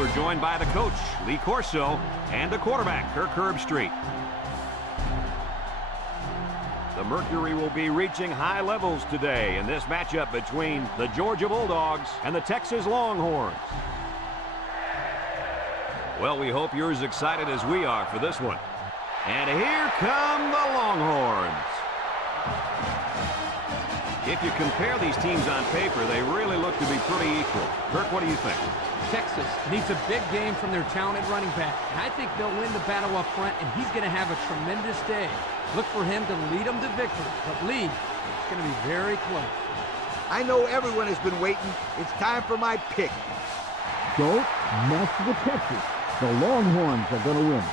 they're joined by the coach, Lee Corso, and the quarterback, Kirk Herbstreit. The Mercury will be reaching high levels today in this matchup between the Georgia Bulldogs and the Texas Longhorns. Well, we hope you're as excited as we are for this one. And here come the Longhorns. If you compare these teams on paper, they really look to be pretty equal. Kirk, what do you think? Texas needs a big game from their talented running back. And I think they'll win the battle up front, and he's going to have a tremendous day. Look for him to lead them to victory. But Lee, it's going to be very close. I know everyone has been waiting. It's time for my pick. Don't mess with Texas. The Longhorns are going to win.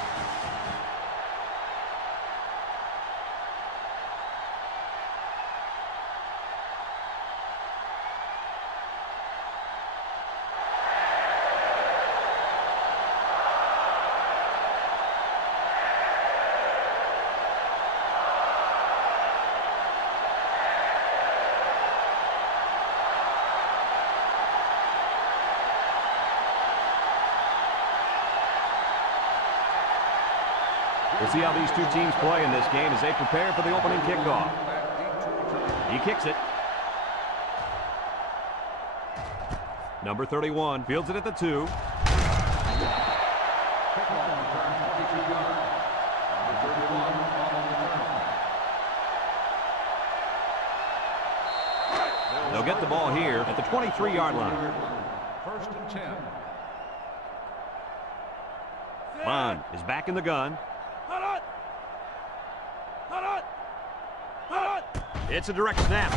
We'll see how these two teams play in this game as they prepare for the opening kickoff. He kicks it. Number 31 fields it at the 2. They'll get the ball here at the 23-yard line. 1st and 10. Bond is back in the gun. It's a direct snap.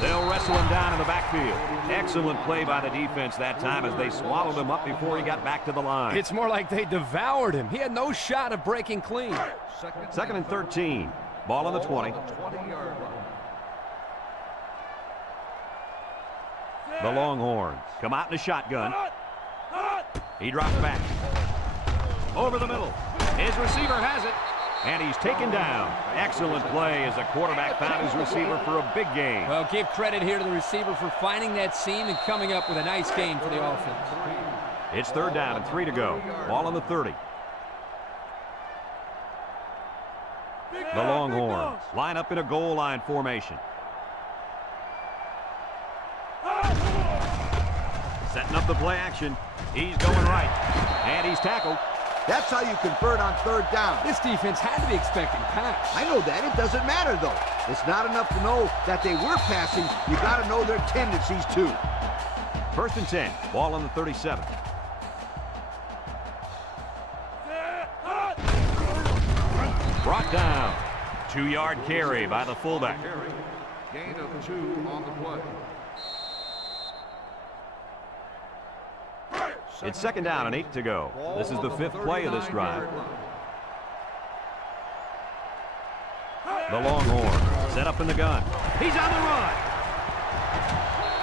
They'll wrestle him down in the backfield. Excellent play by the defense that time as they swallowed him up before he got back to the line. It's more like they devoured him. He had no shot of breaking clean. 2nd and 13. Ball on the 20. The Longhorns come out in a shotgun. He drops back. Over the middle. His receiver has it. And he's taken down. Excellent play as the quarterback found his receiver for a big game. Well, give credit here to the receiver for finding that seam and coming up with a nice game for the offense. It's 3rd down and 3 to go. Ball on the 30. The Longhorns line up in a goal line formation. Setting up the play action. He's going right. And he's tackled. That's how you convert on 3rd down. This defense had to be expecting pass. I know that. It doesn't matter, though. It's not enough to know that they were passing. You got to know their tendencies, too. 1st and 10. Ball on the 37. Brought down. 2-yard carry by the fullback. Gain of 2 on the play. It's 2nd down and 8 to go. This is the 5th play of this drive. The Longhorn set up in the gun. He's on the run.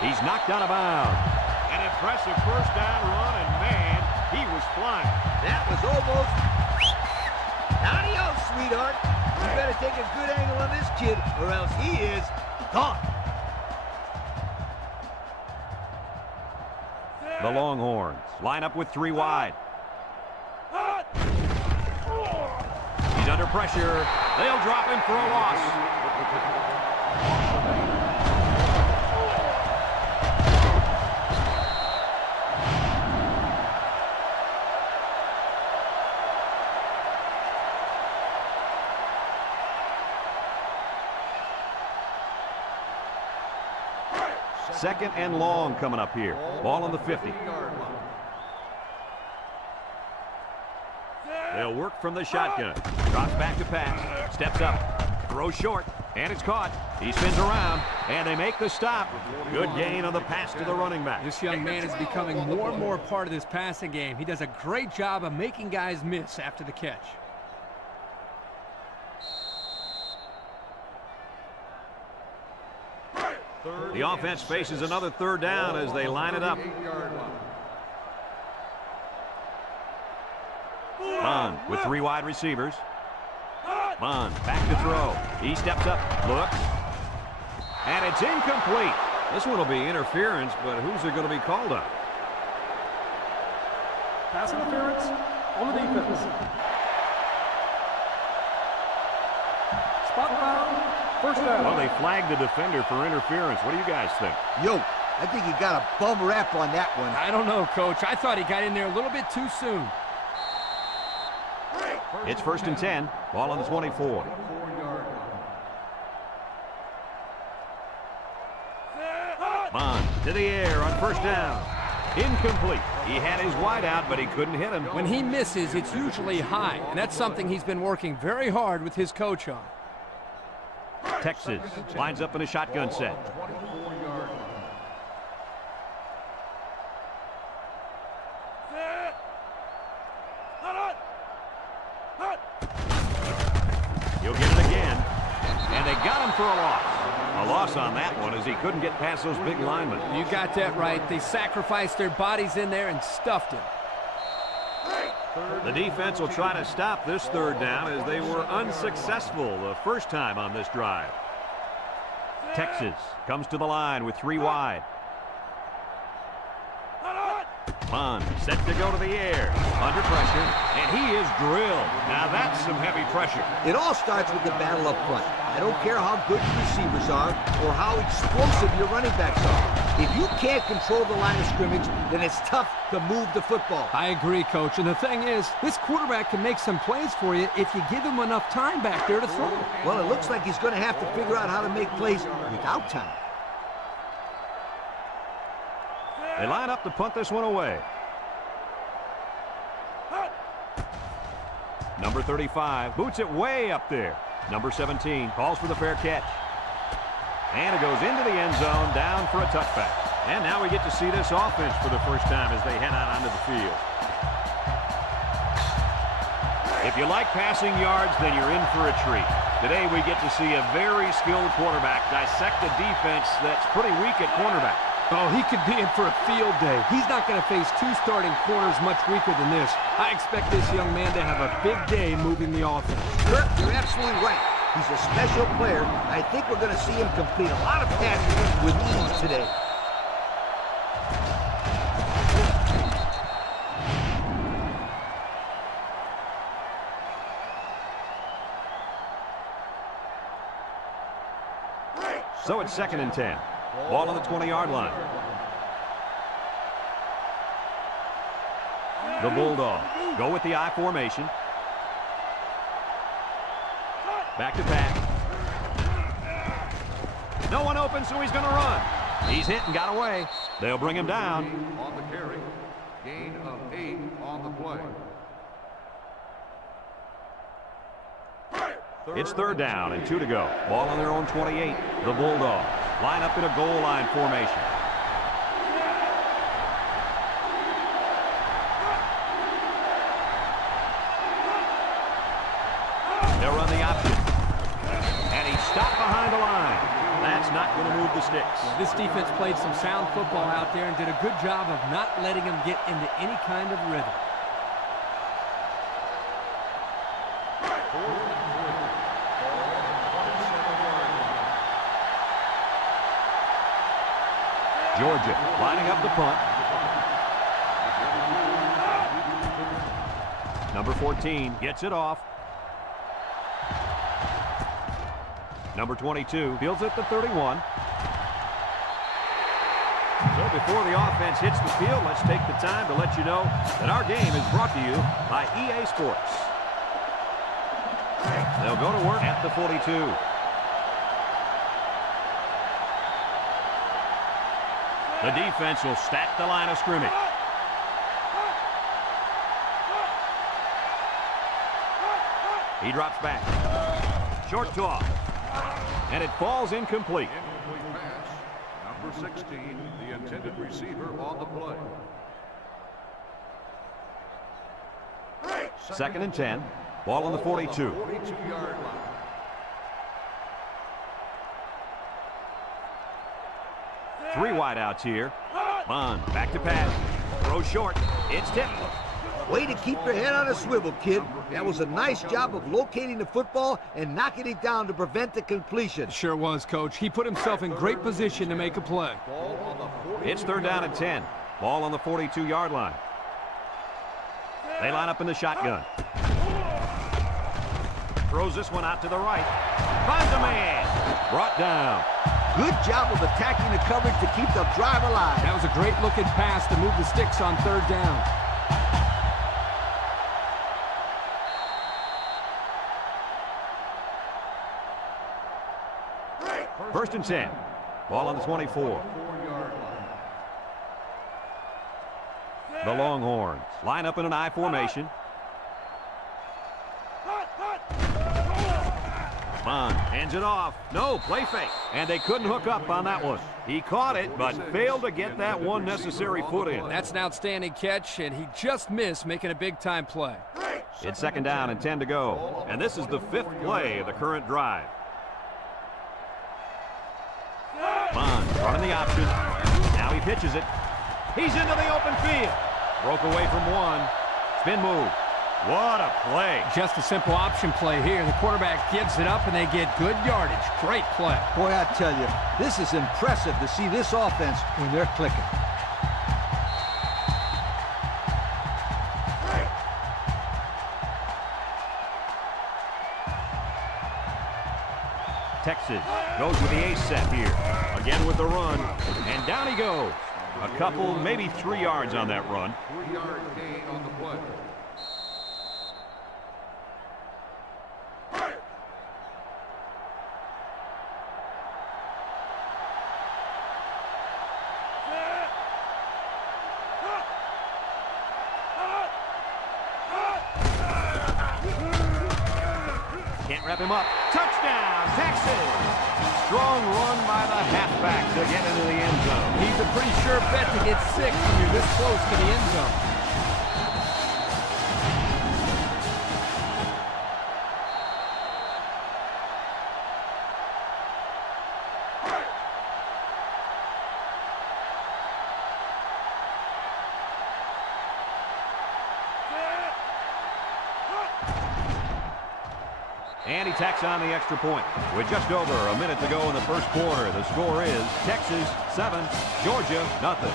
He's knocked out of bounds. An impressive 1st down run, and man, he was flying. That was almost... Adios, sweetheart. You better take a good angle on this kid, or else he is gone. The Longhorns line up with 3 wide. He's under pressure. They'll drop him for a loss. Second and long coming up here. Ball on the 50. They'll work from the shotgun. Drops back to pass. Steps up. Throws short. And it's caught. He spins around. And they make the stop. Good gain on the pass to the running back. This young man is becoming more and more part of this passing game. He does a great job of making guys miss after the catch. The offense faces another 3rd down as they line it up. Bond with 3 wide receivers. Bond back to throw. He steps up, looks, and it's incomplete. This one will be interference, but who's it going to be called on? Pass interference on the defense. Spot foul, first down. Well, they flagged the defender for interference. What do you guys think? Yo, I think he got a bum rap on that one. I don't know, Coach. I thought he got in there a little bit too soon. It's 1st and 10. Ball on the 24. Bond to the air on 1st down. Incomplete. He had his wide out, but he couldn't hit him. When he misses, it's usually high, and that's something he's been working very hard with his coach on. Texas lines up in a shotgun set. He'll get it again, and they got him for a loss. A loss on that one as he couldn't get past those big linemen. You got that right. They sacrificed their bodies in there and stuffed him. The defense will try to stop this 3rd down as they were unsuccessful the first time on this drive. Texas comes to the line with 3 wide. Bond set to go to the air. Under pressure, and he is drilled. Now that's some heavy pressure. It all starts with the battle up front. I don't care how good your receivers are or how explosive your running backs are. If you can't control the line of scrimmage, then it's tough to move the football. I agree, Coach. And the thing is, this quarterback can make some plays for you if you give him enough time back there to throw. Well, it looks like he's going to have to figure out how to make plays without time. They line up to punt this one away. Number 35 boots it way up there. Number 17 calls for the fair catch. And it goes into the end zone, down for a touchback. And now we get to see this offense for the first time as they head out onto the field. If you like passing yards, then you're in for a treat. Today we get to see a very skilled quarterback dissect a defense that's pretty weak at cornerback. Oh, he could be in for a field day. He's not going to face 2 starting corners much weaker than this. I expect this young man to have a big day moving the offense. You're absolutely right. He's a special player. I think we're going to see him complete a lot of passes with ease today. So it's 2nd and 10. Ball on the 20-yard line. The Bulldogs go with the I formation. Back to pass. No one open, so he's going to run. He's hit and got away. They'll bring him down. On the carry. Gain of 8 on the play. It's 3rd down and 2 to go. Ball on their own 28. The Bulldogs line up in a goal line formation. They'll run the option. And he's stopped behind the line. That's not going to move the sticks. This defense played some sound football out there and did a good job of not letting him get into any kind of rhythm. Georgia lining up the punt. Number 14 gets it off. Number 22 fields it to 31. So before the offense hits the field, let's take the time to let you know that our game is brought to you by EA Sports. They'll go to work at the 42. The defense will stack the line of scrimmage. He drops back. Short toss. And it falls incomplete. Incomplete pass. Number 16, the intended receiver on the play. 2nd and 10. Ball on the 42. 42-yard line. Three wideouts here. Bond back to pass. Throw short. It's tipped. Way to keep your head on a swivel, kid. That was a nice job of locating the football and knocking it down to prevent the completion. Sure was, Coach. He put himself in great position to make a play. It's 3rd down and 10. Ball on the 42-yard line. They line up in the shotgun. Throws this one out to the right. Finds a man. Brought down. Good job of attacking the coverage to keep the drive alive. That was a great looking pass to move the sticks on third down. First and 10. Ball on the 24. The Longhorns line up in an I formation. Bond hands it off. No, play fake. And they couldn't hook up on that one. He caught it, but failed to get that one necessary foot in. That's an outstanding catch, and he just missed making a big-time play. It's second down and 10 to go. And this is the 5th play of the current drive. Bond running the option. Now he pitches it. He's into the open field. Broke away from one. Spin move. What a play. Just a simple option play here. The quarterback gives it up, and they get good yardage. Great play. Boy, I tell you, this is impressive to see this offense when they're clicking. Texas goes with the ace set here. Again with the run. And down he goes. A couple, maybe 3 yards on that run. 3-yard gain on the play. Can't wrap him up. Touchdown, Texas! Strong run by the halfback to get into the end zone. He's a pretty sure bet to get 6 when you're this close to the end zone. And he tacks on the extra point. With just over a minute to go in the first quarter, the score is Texas 7, Georgia nothing.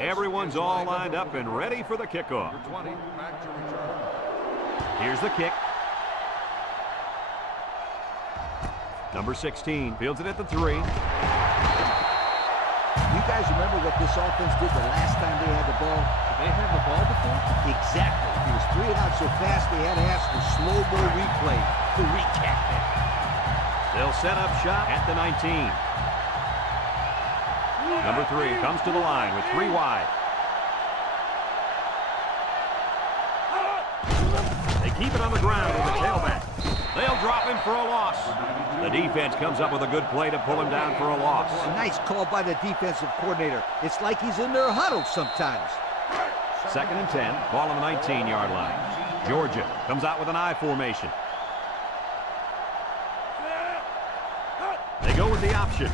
Everyone's all lined up and ready for the kickoff. 20, back to return. Here's the kick. Number 16 fields it at the 3. You guys remember what this offense did the last time they had the ball? Did they have the ball before? Exactly. It was 3 and out so fast they had to ask for slow-mo replay to recap it. They'll set up shop at the 19. Number 3 comes to the line with 3 wide. They keep it on the ground with the tailback. They'll drop him for a loss. The defense comes up with a good play to pull him down for a loss. A nice call by the defensive coordinator. It's like he's in their huddle sometimes. Second and 10, ball on the 19-yard line. Georgia comes out with an I formation. They go with the option.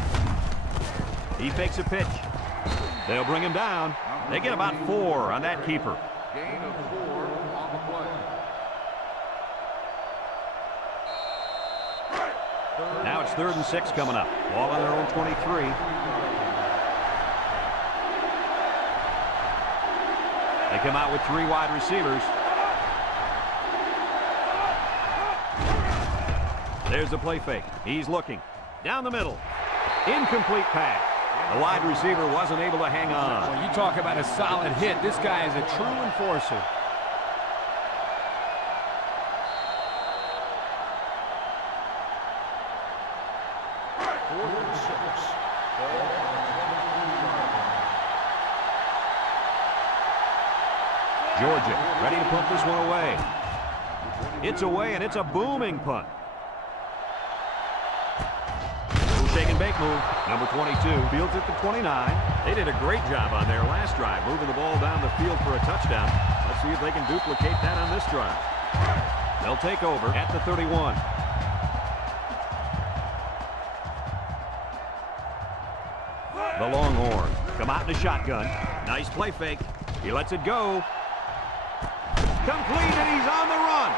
He fakes a pitch. They'll bring him down. They get about 4 on that keeper. Gain of 4 on the play. Now it's 3rd and 6 coming up. Ball on their own 23. They come out with 3 wide receivers. There's the play fake. He's looking. Down the middle. Incomplete pass. The wide receiver wasn't able to hang on. Well, you talk about a solid hit. This guy is a true enforcer. Georgia ready to punt this one away. It's away, and it's a booming punt. Shake and bake move. Number 22 fields at the 29. They did a great job on their last drive, moving the ball down the field for a touchdown. Let's see if they can duplicate that on this drive. They'll take over at the 31. The Longhorns come out in a shotgun. Nice play fake. He lets it go. Complete, and he's on the run.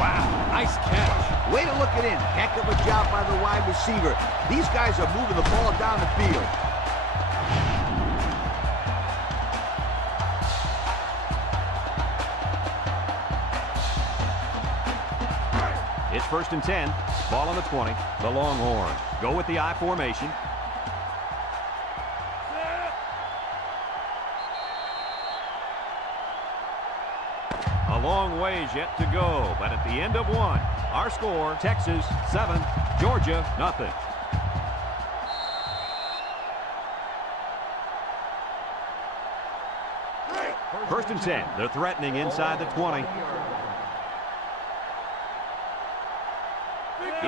Wow, nice catch. Way to look it in. Heck of a job by the wide receiver. These guys are moving the ball down the field. It's 1st and 10. Ball on the 20. The Longhorns go with the I formation. A long ways yet to go, but at the end of one, our score, Texas 7, Georgia nothing. First and 10. They're threatening inside the 20.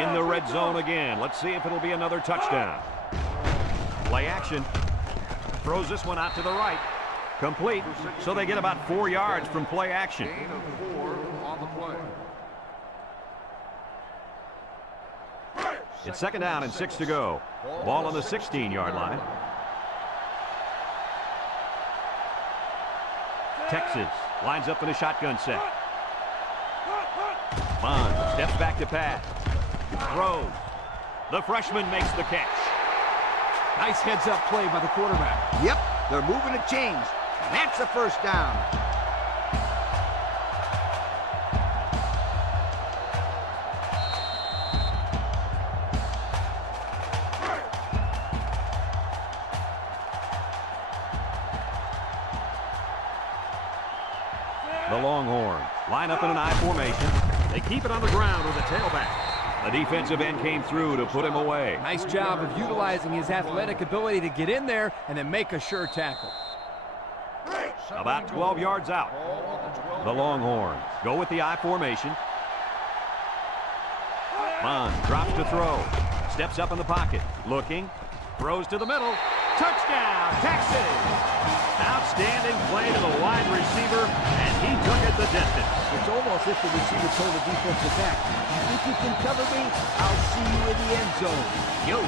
In the red zone again. Let's see if it'll be another touchdown. Play action. Throws this one out to the right. Complete, so they get about 4 yards from play action. Gain of 4 on the play. It's 2nd down and 6 to go. Ball on the 16-yard line. Texas lines up in a shotgun set. Bond steps back to pass. Throws. The freshman makes the catch. Nice heads-up play by the quarterback. Yep, they're moving the chains. That's a first down. The Longhorns line up in an I formation. They keep it on the ground with a tailback. The defensive end came through to put him away. Nice job of utilizing his athletic ability to get in there and then make a sure tackle. About 12 yards out. The Longhorns go with the I formation. Bond drops to throw. Steps up in the pocket. Looking. Throws to the middle. Touchdown, Texas! Outstanding play to the wide receiver, and he took it the distance. It's almost as if the receiver told the defensive back, "You think you can cover me? I'll see you in the end zone." Yo.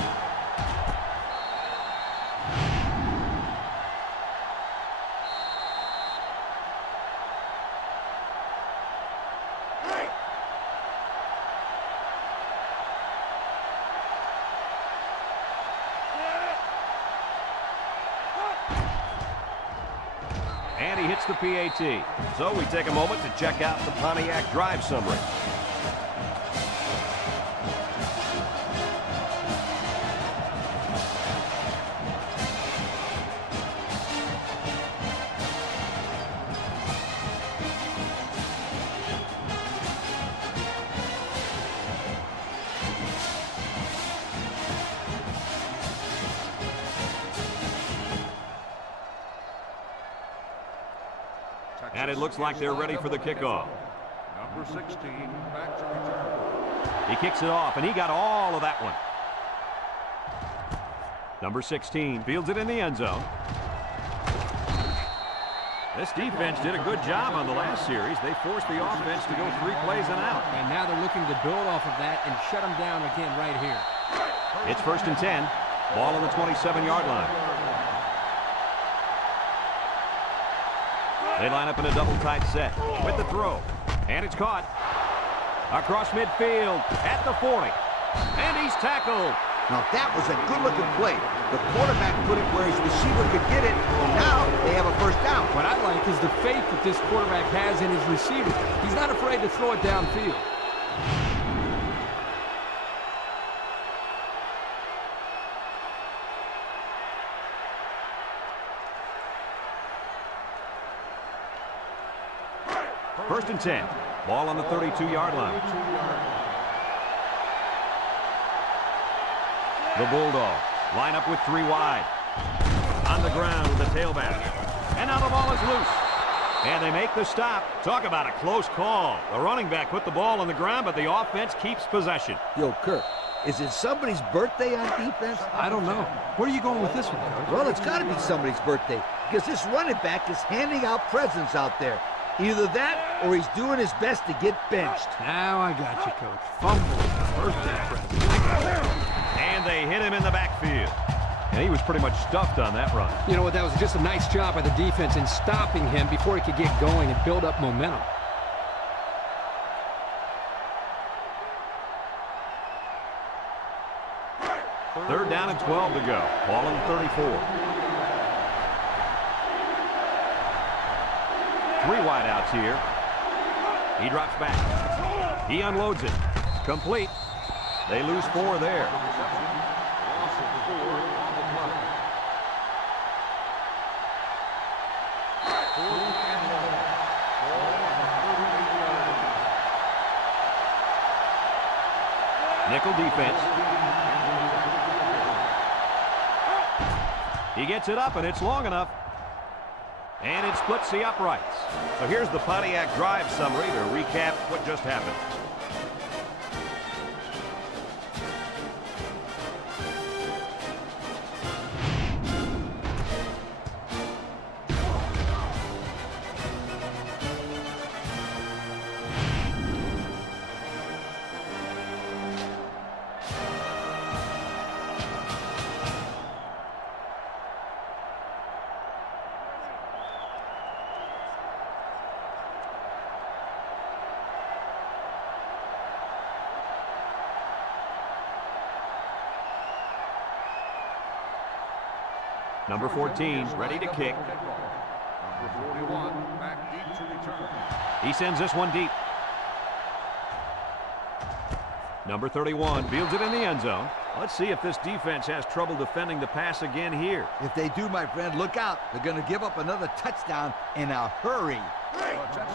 And he hits the PAT. So we take a moment to check out the Pontiac drive summary. And it looks like they're ready for the kickoff. Number 16, back to return. He kicks it off, and he got all of that one. Number 16 fields it in the end zone. This defense did a good job on the last series. They forced the offense to go 3 plays and out. And now they're looking to build off of that and shut them down again right here. It's 1st and 10. Ball on the 27-yard line. They line up in a double tight set with the throw. And it's caught. Across midfield at the 40. And he's tackled. Now that was a good-looking play. The quarterback put it where his receiver could get it, and now they have a first down. What I like is the faith that this quarterback has in his receiver. He's not afraid to throw it downfield. First and 10. Ball on the 32-yard line. The Bulldogs line up with 3 wide. On the ground with the tailback. And now the ball is loose. And they make the stop. Talk about a close call. The running back put the ball on the ground, but the offense keeps possession. Yo, Kirk, is it somebody's birthday on defense? I don't know. Where are you going with this one, Coach? Well, it's got to be somebody's birthday, because this running back is handing out presents out there. Either that, or he's doing his best to get benched. Now I got you, Coach. Fumble. Birthday present. And they hit him in the backfield. And he was pretty much stuffed on that run. You know what, that was just a nice job by the defense in stopping him before he could get going and build up momentum. Third down and 12 to go. Ball in the 34. 3 wideouts here. He drops back. He unloads it. Complete. They lose 4 there. Nickel defense. He gets it up, and it's long enough. And it splits the uprights. So here's the Pontiac drive summary to recap what just happened. Number 14, ready to kick. Number 41, back deep to return. He sends this one deep. Number 31 fields it in the end zone. Let's see if this defense has trouble defending the pass again here. If they do, my friend, look out. They're going to give up another touchdown in a hurry.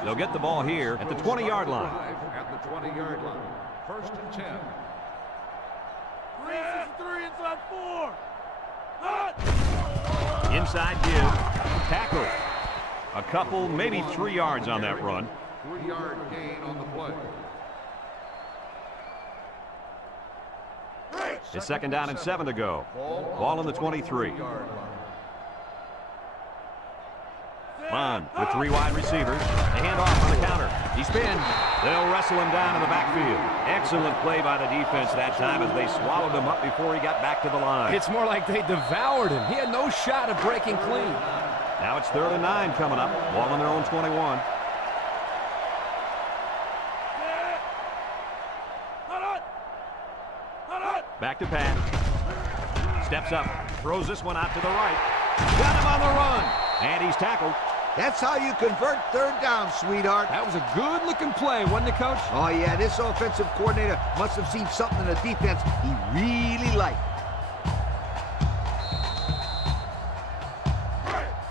They'll get the ball here at the 20-yard line. At the 20-yard line. First and 10. 3 inside 4. Inside give. Tackle. A couple, maybe 3 yards on that run. 3-yard gain on the play. It's second down and 7 to go. Ball on the 23. Bond with 3 wide receivers. They hand off on the counter. He spins. They'll wrestle him down in the backfield. Excellent play by the defense that time as they swallowed him up before he got back to the line. It's more like they devoured him. He had no shot of breaking clean. Now it's 3rd and 9 coming up. Ball on their own 21. Back to Pat. Steps up. Throws this one out to the right. Got him on the run. And he's tackled. That's how you convert 3rd down, sweetheart. That was a good-looking play, wasn't it, Coach? Oh, yeah, this offensive coordinator must have seen something in the defense he really liked.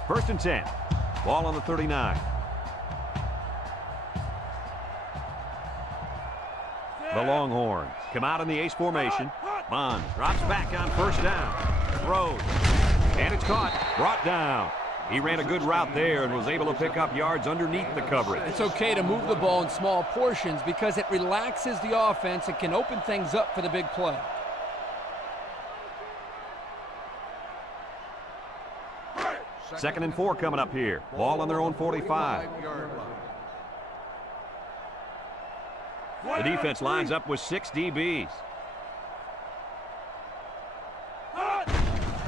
1st and 10. Ball on the 39. The Longhorns come out in the ace formation. Bond drops back on 1st down. Throws. And it's caught. Brought down. He ran a good route there and was able to pick up yards underneath the coverage. It's okay to move the ball in small portions because it relaxes the offense and can open things up for the big play. Second and 4 coming up here. Ball on their own 45. The defense lines up with 6 DBs.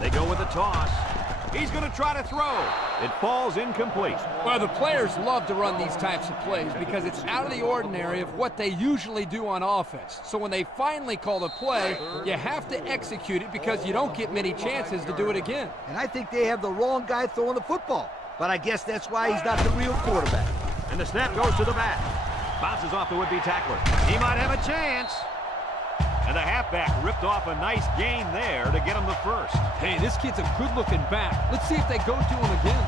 They go with a toss. He's going to try to throw. It falls incomplete. Well, the players love to run these types of plays because it's out of the ordinary of what they usually do on offense. So when they finally call the play, you have to execute it because you don't get many chances to do it again. And I think they have the wrong guy throwing the football. But I guess that's why he's not the real quarterback. And the snap goes to the back. Bounces off the would-be tackler. He might have a chance. And the halfback ripped off a nice gain there to get him the first. Hey, this kid's a good-looking back. Let's see if they go to him again.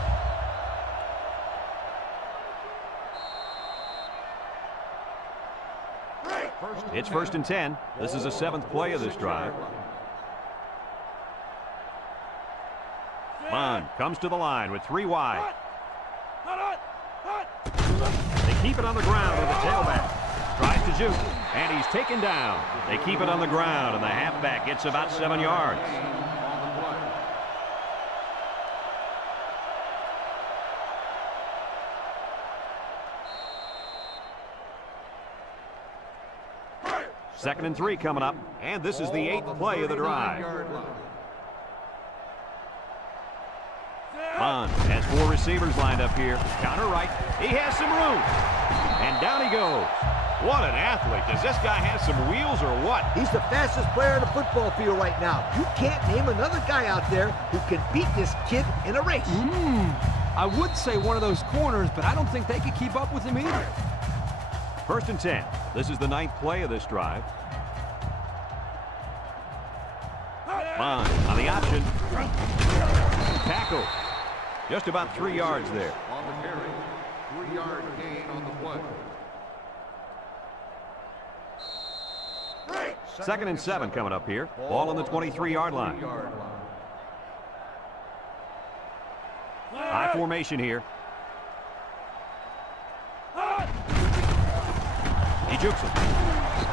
It's 1st and 10. This is the 7th play of this drive. Bond comes to the line with 3 wide. They keep it on the ground with the tailback. Tries to juke, and he's taken down. They keep it on the ground, and the halfback gets about 7 yards. Second and 3 coming up, and this is the 8th play of the drive. Bond has 4 receivers lined up here. Counter right. He has some room. And down he goes. What an athlete. Does this guy have some wheels or what? He's the fastest player on the football field right now. You can't name another guy out there who can beat this kid in a race. I would say one of those corners, but I don't think they could keep up with him either. 1st and 10. This is the 9th play of this drive. Bond on the option. Tackle. Just about 3 yards there. On the carry, 3-yard gain on the play. 2nd and 7 coming up here. Ball on the 23-yard line. High formation here. He jukes him.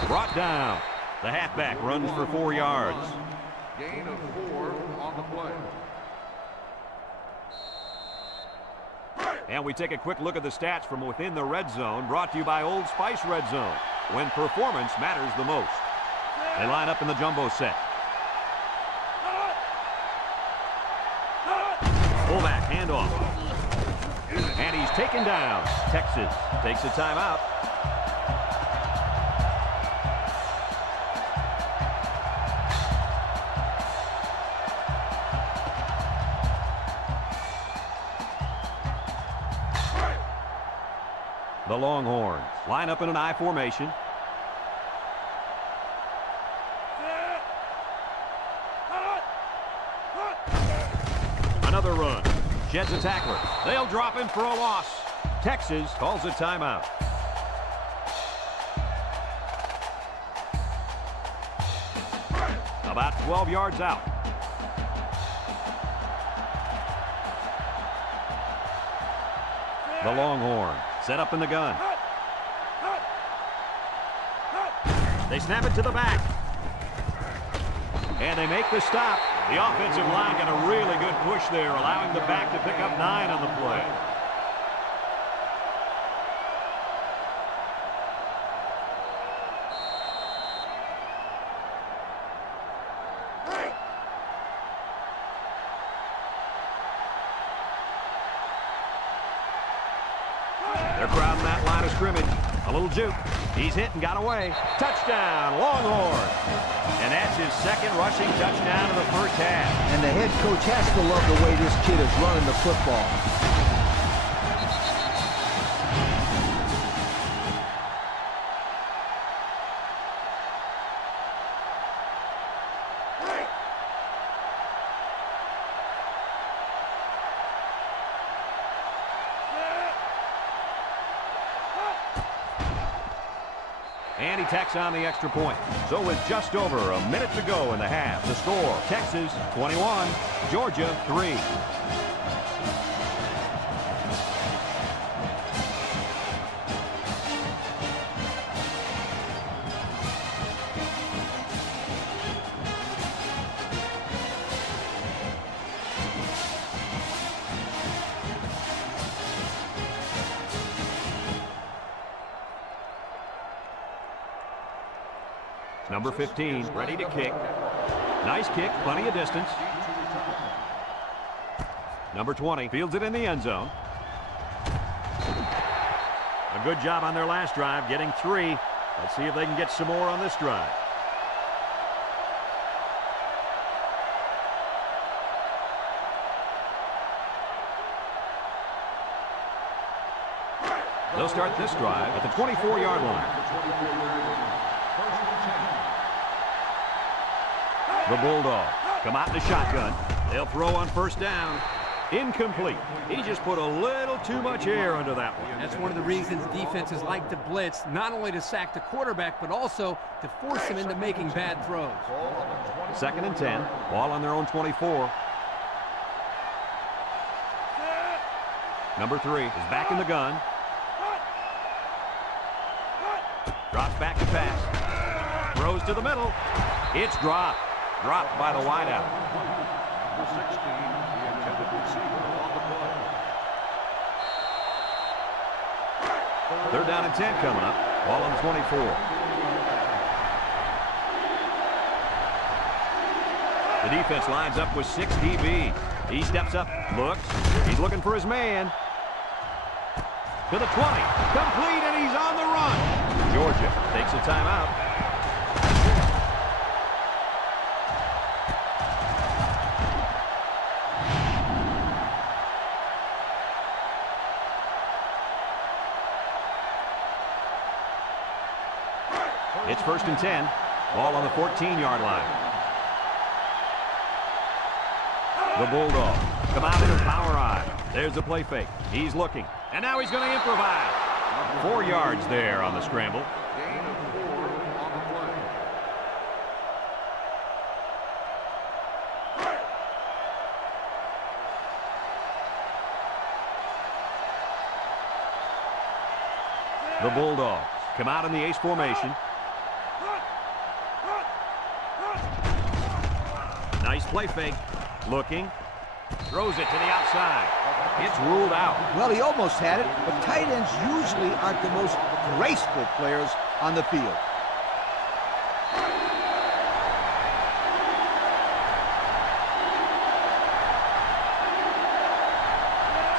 Brought down. The halfback runs for 4 yards. Gain of 4 on the play. And we take a quick look at the stats from within the red zone, brought to you by Old Spice Red Zone, when performance matters the most. They line up in the jumbo set. Fullback handoff. And he's taken down. Texas takes a timeout. The Longhorns line up in an I formation. Another run. Sheds a tackler. They'll drop him for a loss. Texas calls a timeout. About 12 yards out. The Longhorns set up in the gun. They snap it to the back. And they make the stop. The offensive line got a really good push there, allowing the back to pick up 9 on the play. They're crowding that line of scrimmage. A little juke. He's hit and got away. Touchdown, Longhorns. And that's his 2nd rushing touchdown of the 1st half. And the head coach has to love the way this kid is running the football. And he tacks on the extra point. So with just over a minute to go in the half, the score, Texas 21, Georgia 3. Number 15, ready to kick. Nice kick, plenty of distance. Number 20 fields it in the end zone. A good job on their last drive, getting 3. Let's see if they can get some more on this drive. They'll start this drive at the 24-yard line. The Bulldogs come out in the shotgun. They'll throw on 1st down. Incomplete. He just put a little too much air under that one. That's one of the reasons defenses like to blitz, not only to sack the quarterback, but also to force him into making bad throws. 2nd and 10. Ball on their own 24. Number 3 is back in the gun. Drops back to pass. Throws to the middle. It's dropped. Dropped by the wideout. Number 16, the intended receiver on the play. 3rd down and 10 coming up. Ball on the 24. The defense lines up with 6 DBs. He steps up, looks. He's looking for his man. To the 20. Complete, and he's on the run. Georgia takes a timeout. It's 1st and 10. Ball on the 14-yard line. The Bulldogs come out in a power eye. There's the play fake. He's looking. And now he's going to improvise. 4 yards there on the scramble. Gain of 4 on the play. The Bulldogs come out in the ace formation. Nice play fake. Looking. Throws it to the outside. It's ruled out. Well, he almost had it, but tight ends usually aren't the most graceful players on the field.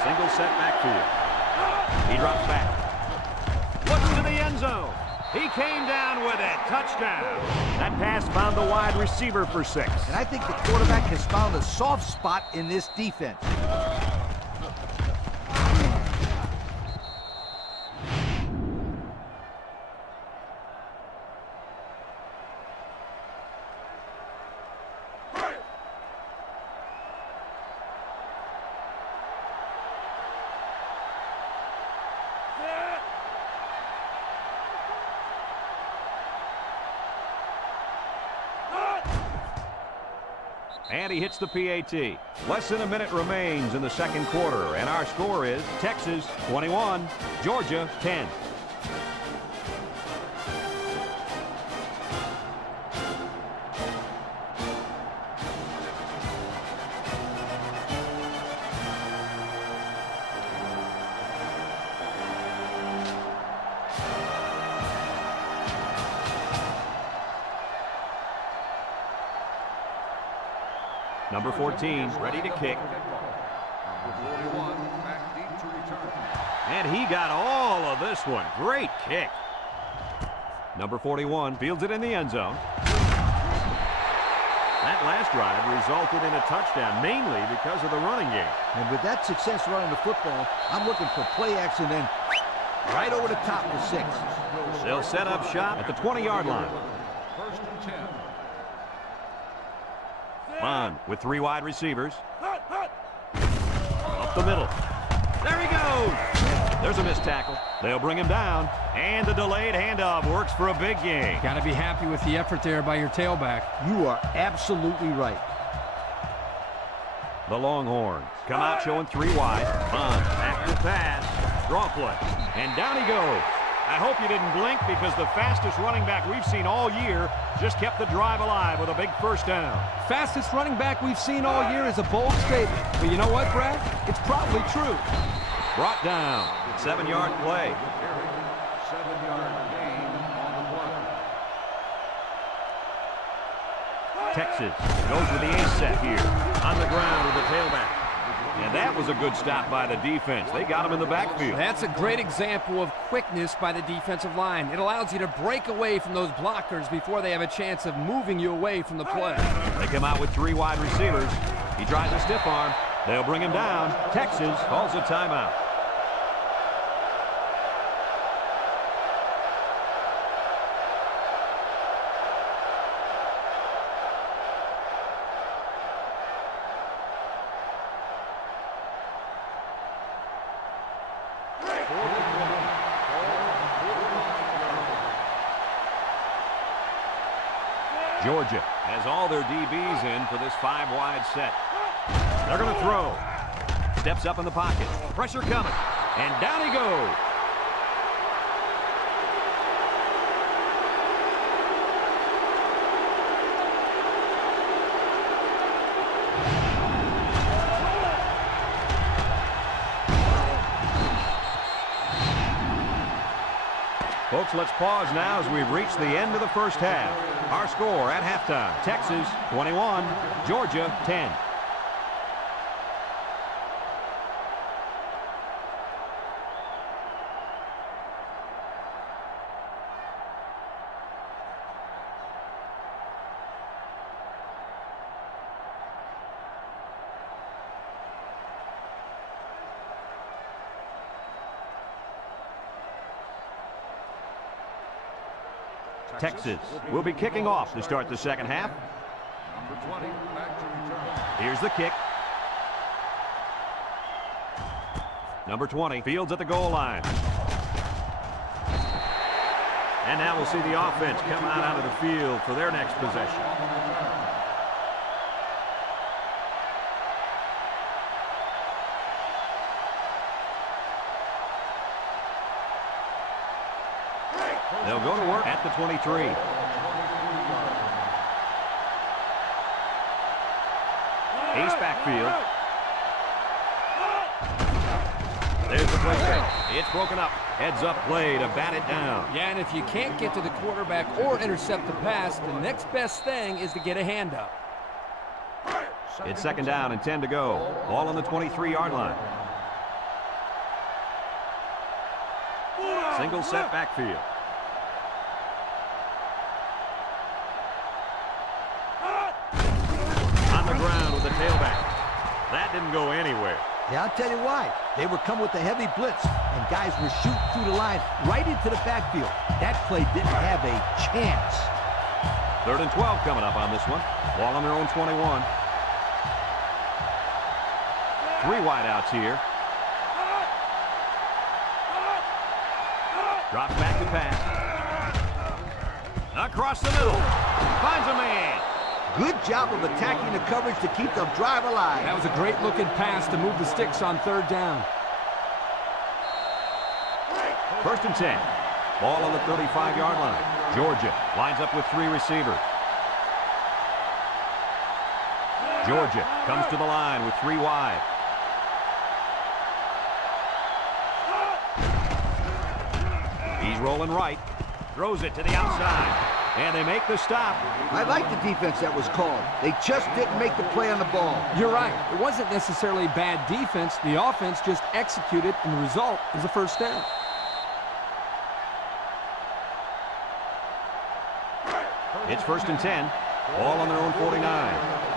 Single set backfield. He drops back. Looks to the end zone. He came down with it. Touchdown. That pass found the wide receiver for 6. And I think the quarterback has found a soft spot in this defense. And he hits the PAT. Less than a minute remains in the second quarter, and our score is Texas 21, Georgia 10. Number 14, ready to kick. Number 41, back deep to return. And he got all of this one. Great kick. Number 41 fields it in the end zone. That last drive resulted in a touchdown, mainly because of the running game. And with that success running the football, I'm looking for play action then right over the top for 6. They'll set up shop at the 20-yard line. 1st and 10. Bond with 3 wide receivers. Up the middle. There he goes. There's a missed tackle. They'll bring him down. And the delayed handoff works for a big gain. Got to be happy with the effort there by your tailback. You are absolutely right. The Longhorns come out showing 3 wide. Bond, active pass. Draw play. And down he goes. I hope you didn't blink because the fastest running back we've seen all year just kept the drive alive with a big first down. Fastest running back we've seen all year is a bold statement. But you know what, Brad? It's probably true. Brought down. 7-yard play. 7-yard gain on the play. Texas goes with the ace set here. On the ground with the tailback. And that was a good stop by the defense. They got him in the backfield. That's a great example of quickness by the defensive line. It allows you to break away from those blockers before they have a chance of moving you away from the play. They come out with 3 wide receivers. He tries a stiff arm. They'll bring him down. Texas calls a timeout. Georgia has all their DBs in for this 5-wide set. They're going to throw. Steps up in the pocket. Pressure coming. And down he goes. Folks, let's pause now as we've reached the end of the first half. Our score at halftime, Texas 21, Georgia 10. Texas will be kicking off to start the second half. Number 20, back to return. Here's the kick. Number 20 fields at the goal line. And now we'll see the offense come out of the field for their next possession. They'll go to work at the 23. Ace backfield. There's the play fake. It's broken up. Heads up play to bat it down. Yeah, and if you can't get to the quarterback or intercept the pass, the next best thing is to get a hand up. It's second down and 10 to go. Ball on the 23-yard line. Single set backfield. On the ground with the tailback. That didn't go anywhere. Yeah, I'll tell you why. They were coming with a heavy blitz, and guys were shooting through the line right into the backfield. That play didn't have a chance. 3rd and 12 coming up on this one. Ball on their own 21. 3 wideouts here. Drops back to pass. Across the middle. Finds a man. Good job of attacking the coverage to keep the drive alive. That was a great-looking pass to move the sticks on 3rd down. 1st and 10. Ball on the 35-yard line. Georgia lines up with 3 receivers. Georgia comes to the line with 3 wide. He's rolling right. Throws it to the outside. And they make the stop. I like the defense that was called. They just didn't make the play on the ball. You're right. It wasn't necessarily bad defense. The offense just executed, and the result is a first down. It's 1st and 10. Ball on their own 49.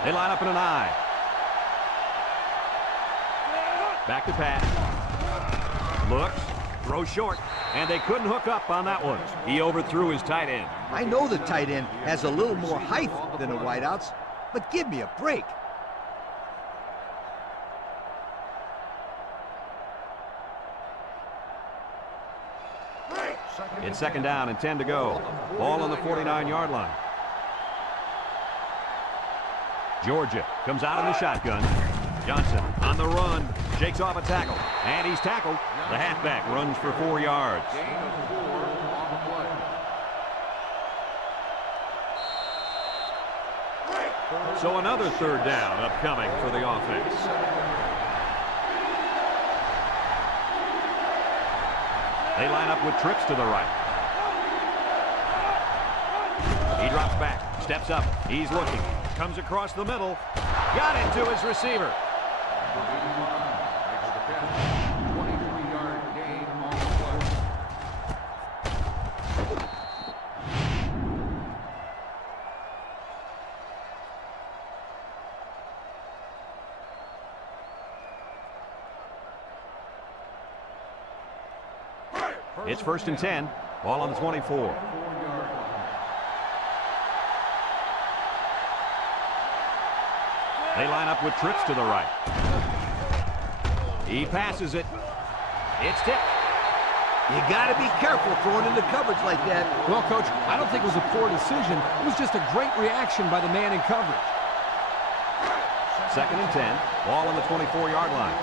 They line up in an I. Back to pass. Looks. Throws short. And they couldn't hook up on that one. He overthrew his tight end. I know the tight end has a little more height than the wideouts, but give me a break. It's second down and 10 to go. Ball on the 49-yard line. Georgia comes out in the shotgun. Johnson on the run. Shakes off a tackle. And he's tackled. The halfback runs for 4 yards. Gain of 4 on the play. So another 3rd down upcoming for the offense. They line up with trips to the right. He drops back, steps up, he's looking, comes across the middle, got it to his receiver. Makes the catch. 23-yard gain on the play. It's 1st and 10. Ball on the 24. They line up with trips to the right. He passes it. It's tipped. You got to be careful throwing into coverage like that. Well, Coach, I don't think it was a poor decision. It was just a great reaction by the man in coverage. 2nd and 10. Ball on the 24-yard line.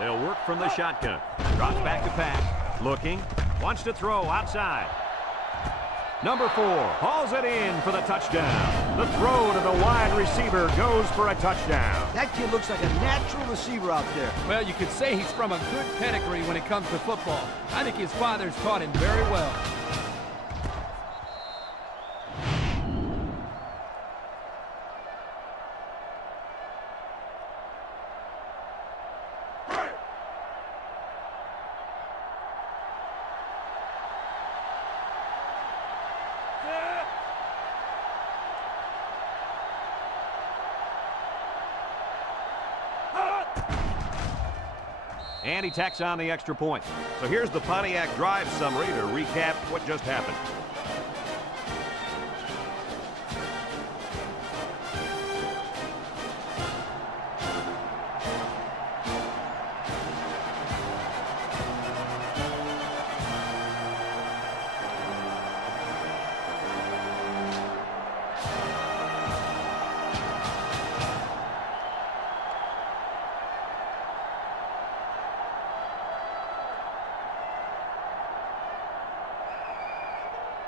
They'll work from the shotgun. Drops back to pass. Looking. Wants to throw outside. Number 4 hauls it in for the touchdown. The throw to the wide receiver goes for a touchdown. That kid looks like a natural receiver out there. Well, you could say he's from a good pedigree when it comes to football. I think his father's taught him very well. And he tacks on the extra point. So here's the Pontiac drive summary to recap what just happened.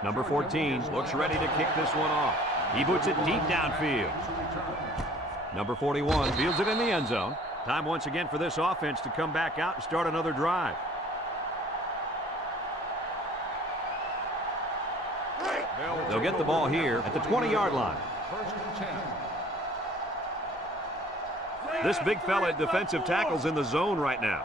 Number 14 looks ready to kick this one off. He boots it deep downfield. Number 41 fields it in the end zone. Time once again for this offense to come back out and start another drive. They'll get the ball here at the 20-yard line. This big fella at defensive tackle's in the zone right now.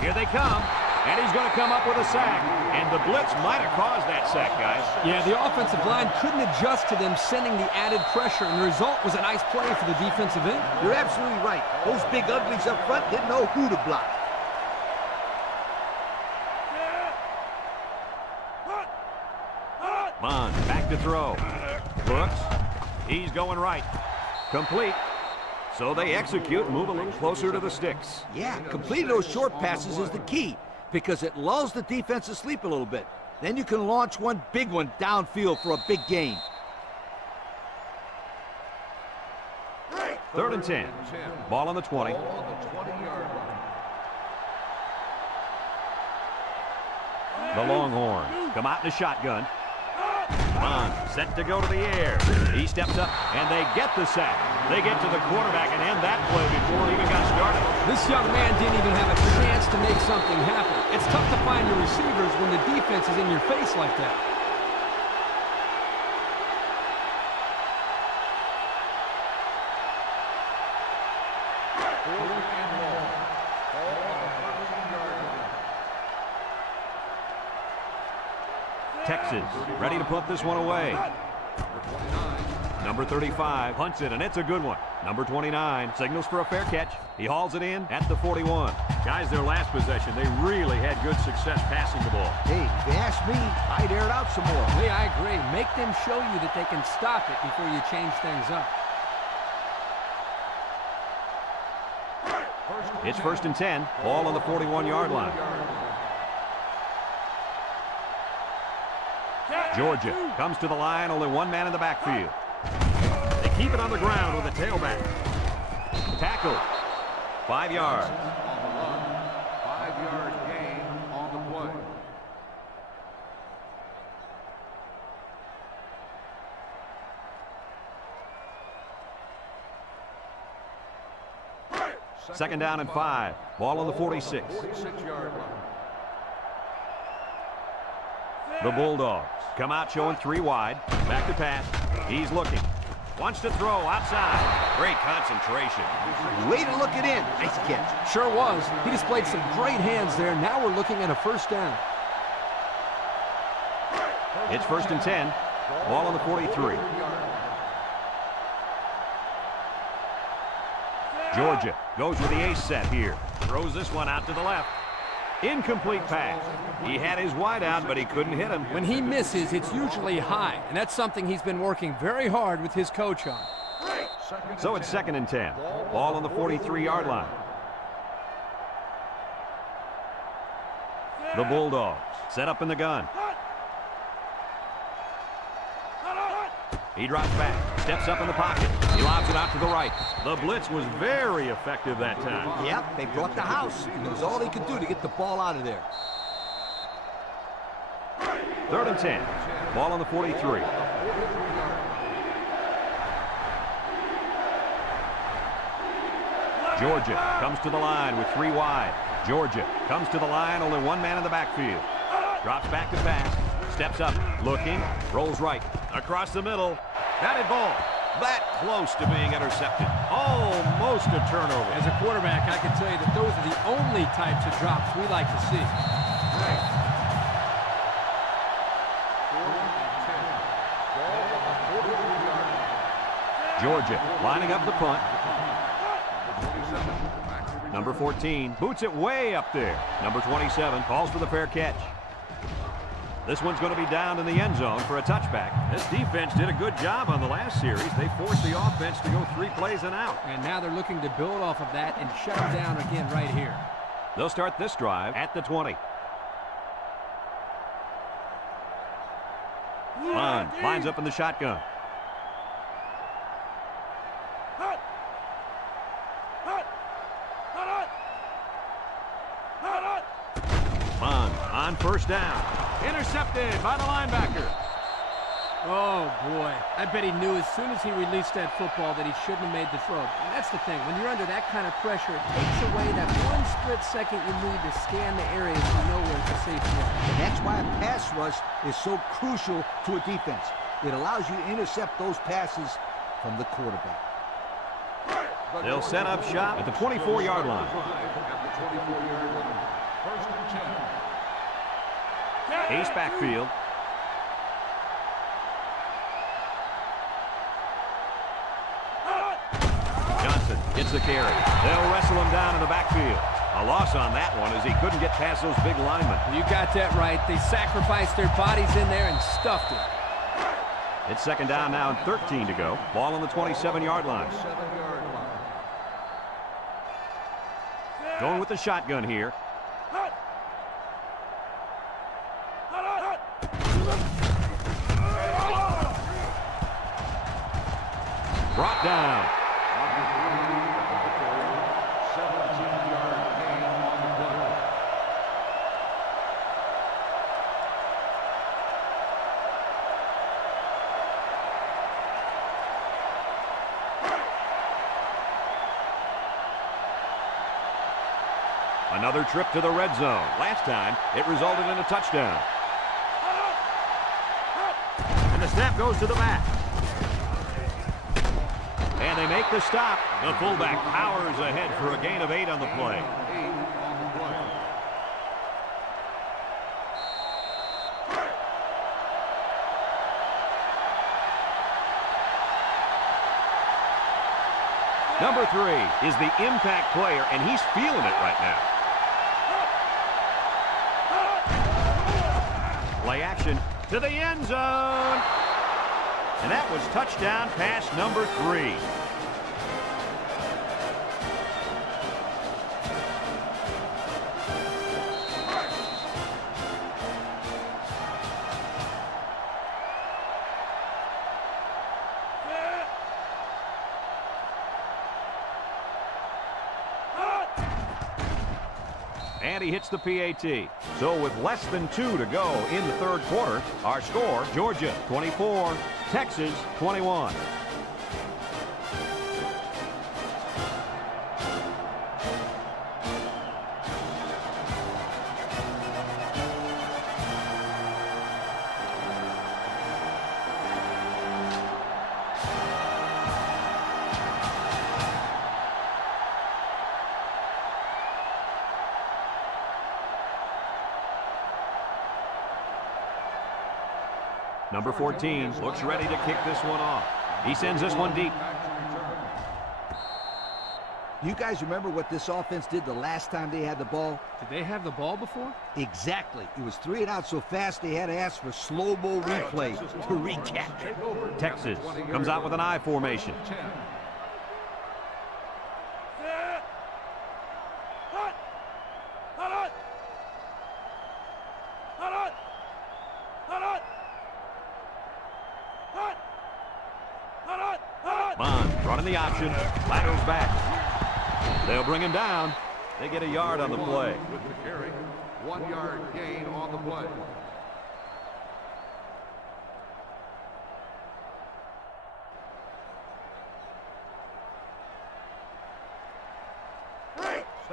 Here they come. And he's going to come up with a sack. And the blitz might have caused that sack, guys. Yeah, the offensive line couldn't adjust to them sending the added pressure, and the result was a nice play for the defensive end. You're absolutely right. Those big uglies up front didn't know who to block. Bond back to throw. Looks. He's going right. Complete. So they execute and move a little closer to the sticks. Yeah, completing those short passes is the key, because it lulls the defense to sleep a little bit. Then you can launch one big one downfield for a big gain. 3rd and 10. Ball on the 20. The Longhorns come out in the shotgun. Bond set to go to the air. He steps up, and they get the sack. They get to the quarterback and end that play before it even got started. This young man didn't even have a chance to make something happen. It's tough to find your receivers when the defense is in your face like that. Texas ready to put this one away. Number 35 punts it, and it's a good one. Number 29 signals for a fair catch. He hauls it in at the 41. Guys, their last possession, they really had good success passing the ball. Hey, if you ask me, I'd air it out some more. Hey, I agree. Make them show you that they can stop it before you change things up. It's 1st and 10. Ball on the 41-yard line. Georgia comes to the line, only one man in the backfield. They keep it on the ground with a tailback. Tackle. 5 yards. 5-yard gain on the play. Second down and 5. Ball on the 46. 46-yard line. The Bulldogs come out showing 3 wide. Back to pass. He's looking. Wants to throw outside. Great concentration. Way to look it in. Nice catch. Sure was. He displayed some great hands there. Now we're looking at a first down. It's 1st and 10. Ball on the 43. Georgia goes with the ace set here. Throws this one out to the left. Incomplete pass. He had his wide out, but he couldn't hit him. When he misses, it's usually high, and that's something he's been working very hard with his coach on. So it's 2nd and 10. Ball on the 43-yard line. The Bulldogs set up in the gun. He drops back, steps up in the pocket. He lobs it out to the right. The blitz was very effective that time. Yep, they brought the house. And it was all they could do to get the ball out of there. 3rd and 10. Ball on the 43. Georgia comes to the line with 3 wide. Georgia comes to the line, only one man in the backfield. Drops back to pass. Steps up, looking, rolls right. Across the middle. Batted ball. That close to being intercepted. Almost a turnover. As a quarterback, I can tell you that those are the only types of drops we like to see. Georgia lining up the punt. Number 14 boots it way up there. Number 27 calls for the fair catch. This one's going to be down in the end zone for a touchback. This defense did a good job on the last series. They forced the offense to go 3 plays and out. And now they're looking to build off of that and shut them down again right here. They'll start this drive at the 20. Bond lines up in the shotgun. Bond on first down. Intercepted by the linebacker. Oh, boy. I bet he knew as soon as he released that football that he shouldn't have made the throw. And that's the thing. When you're under that kind of pressure, it takes away that 1 split second you need to scan the areas you know where it's a safe throw. And that's why a pass rush is so crucial to a defense. It allows you to intercept those passes from the quarterback. They'll set up shop at the 24-yard line. Ace backfield. Johnson gets the carry. They'll wrestle him down in the backfield. A loss on that one as he couldn't get past those big linemen. You got that right. They sacrificed their bodies in there and stuffed it. It's second down now and 13 to go. Ball on the 27-yard line. Going with the shotgun here. Brought down. Another trip to the red zone. Last time, it resulted in a touchdown. And the snap goes to the back. And they make the stop. The fullback powers ahead for a gain of 8 on the play. Number 3 is the impact player, and he's feeling it right now. Play action to the end zone. And that was touchdown pass number 3. And he hits the PAT. So with less than 2 to go in the third quarter, our score, Georgia 24, Texas 21. Number 14 looks ready to kick this one off. He sends this one deep. You guys remember what this offense did the last time they had the ball? Did they have the ball before? Exactly. It was 3 and out so fast they had to ask for slow-mo replay to recapture. Texas comes out with an I formation. Bond running the option. Laterals back. They'll bring him down. They get a yard on the play. With the carry, 1-yard gain on the play.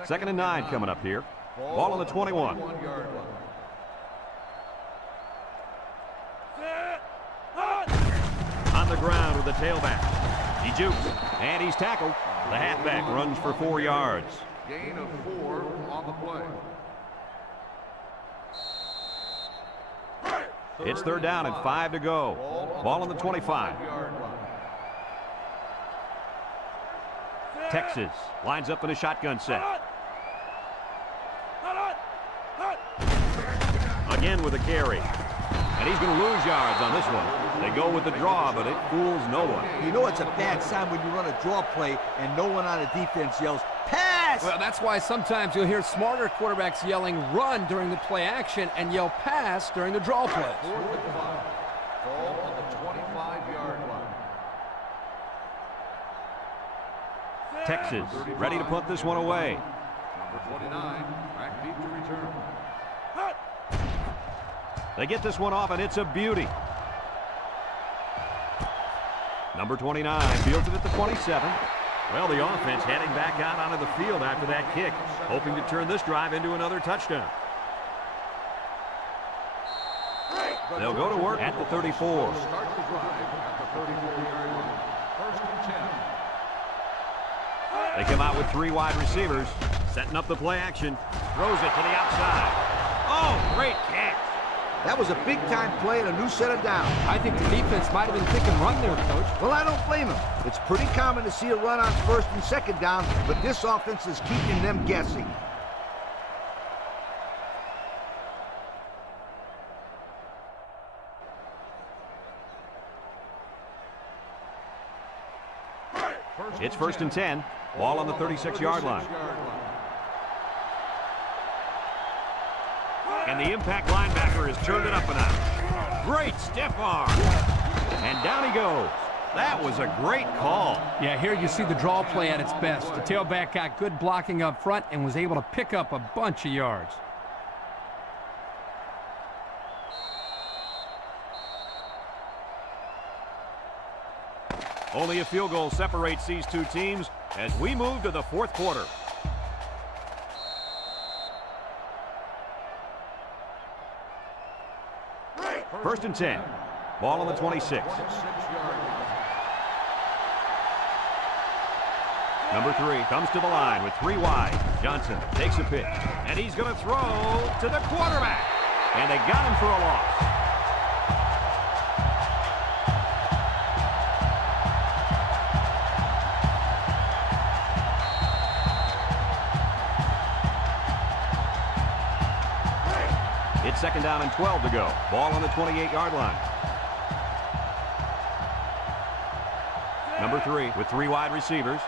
Second and 9 coming up here. Ball on the 21. 1-yard line. On the ground with the tailback. He jukes, and he's tackled. The halfback runs for 4 yards. Gain of 4 on the play. It's third down and 5 to go. Ball on the 25. 25-yard line. Texas lines up in a shotgun set. Again with a carry. And he's going to lose yards on this one. They go with the draw, but it fools no one. You know it's a bad sign when you run a draw play and no one on the defense yells, pass! Well, that's why sometimes you'll hear smarter quarterbacks yelling run during the play action and yell pass during the draw play. 4th and 5. Ball on the 25-yard line. Texas ready to punt this one away. Number 29, back deep to return. They get this one off, and it's a beauty. Number 29 fields it at the 27. Well, the offense heading back out onto the field after that kick, hoping to turn this drive into another touchdown. They'll go to work at the 34. Start the drive at the 34-yard line. 1st and 10. They come out with 3 wide receivers, setting up the play action. Throws it to the outside. Oh, great catch. That was a big-time play and a new set of downs. I think the defense might have been thinking run there, Coach. Well, I don't blame him. It's pretty common to see a run on 1st and 2nd down, but this offense is keeping them guessing. It's 1st and 10. Ball on the 36-yard line. And the impact linebacker has turned it up a notch. Great stiff arm. And down he goes. That was a great call. Yeah, here you see the draw play at its best. The tailback got good blocking up front and was able to pick up a bunch of yards. Only a field goal separates these two teams as we move to the 4th quarter. First and 10. Ball on the 26. Number 3 comes to the line with 3 wide. Johnson takes a pitch, and he's going to throw to the quarterback. And they got him for a loss. It's 2nd down and 12 to go. Ball on the 28-yard line. Number 3 with 3 wide receivers.